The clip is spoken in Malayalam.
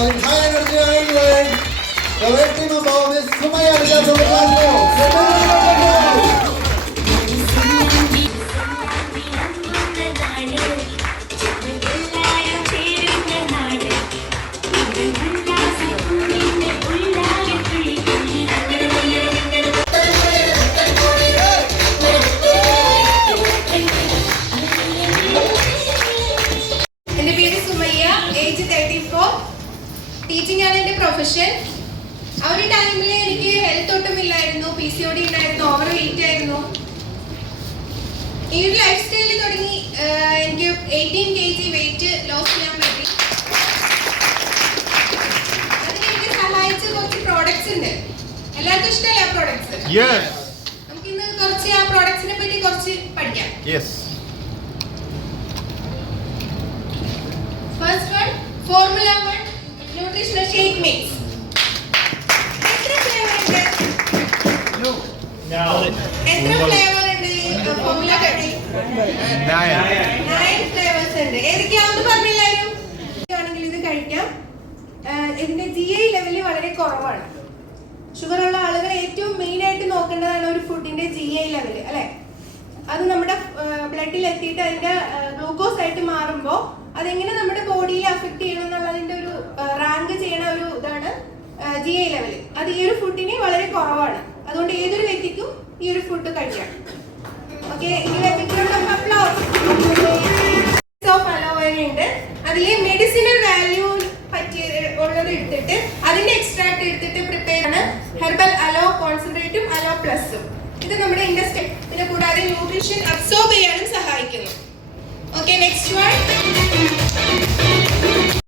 having high energy island. The red team above is Sumaya Rija from Glasgow. Teaching ആണ് എൻ്റെ പ്രൊഫഷൻ. ആ ഒരു ടൈമിൽ എനിക്ക് ഹെൽത്ത് ഒട്ടുമില്ലായിരുന്നു, PCOD ഉണ്ടായിരുന്നു, ഓവർ വെയിറ്റ് ആയിരുന്നു. ഈ ഒരു ലൈഫ് സ്റ്റൈലിൽ തുടങ്ങി എനിക്ക് 18 kg വെയിറ്റ് ലോസ് ചെയ്യാൻ പറ്റി. അതിന് എനിക്ക് സഹായിച്ച കുറച്ച് പ്രോഡക്ട്സ് ഉണ്ട്. എല്ലാവർക്കും ഇഷ്ടമല്ലേ ആ പ്രോഡക്ട്സ്? നമുക്കിന്ന് കുറച്ച് ആ പ്രോഡക്ട്സിനെ പറ്റി കുറച്ച് പഠിക്കാം. First one formula 1 nutritional shake mix. എത്ര ഫ്ലേവർ ഉണ്ട്? എത്ര ഫ്ലേവർ ഉണ്ട് ഈ ഫോർമുല 9 ഫ്ലേവേഴ്സ് ഉണ്ട്. ഏതൊക്കെയാണെന്ന് പറഞ്ഞില്ലാരും? ആണെങ്കിൽ ഇത് കഴിക്കാം. ഇതിന്റെ GI ലെവല് വളരെ കുറവാണ്. ഷുഗർ ഉള്ള ആളുകൾ ഏറ്റവും മെയിൻ ആയിട്ട് നോക്കേണ്ടതാണ് ഒരു ഫുഡിന്റെ GI ലെവല്, അല്ലെ? അത് നമ്മുടെ ബ്ലഡിൽ എത്തിയിട്ട് അതിന്റെ ഗ്ലൂക്കോസ് ആയിട്ട് മാറുമ്പോൾ അതെങ്ങനെ നമ്മുടെ ബോഡിയിൽ അഫക്ട് ചെയ്യണം എന്നുള്ളതിന്റെ ഒരു റാങ്ക് ചെയ്യണ ഒരു ഇതാണ് GI ലെവല്. അത് ഈ ഒരു ഫുഡിന് വളരെ കുറവാണ്. അതുകൊണ്ട് ഏതൊരു വ്യക്തിക്കും ഈ ഒരു ഫുഡ് കഴിക്കാം. ഓക്കെ, അലോവേര ഉണ്ട്. അതില് മെഡിസിനൽ വാല്യൂ പറ്റി ഉള്ളത് എടുത്തിട്ട് അതിന്റെ എക്സ്ട്രാക്ട് എടുത്തിട്ട് പ്രിപ്പയർ ആണ് ഹെർബൽ അലോ കോൺസെൻട്രേറ്റും അലോ പ്ലസും. ഇത് നമ്മുടെ ഇൻഡസ്ട്രി കൂടാതെ ന്യൂട്രീഷൻ അബ്സോർബ് ചെയ്യാനും സഹായിക്കുന്നു. Okay, next one.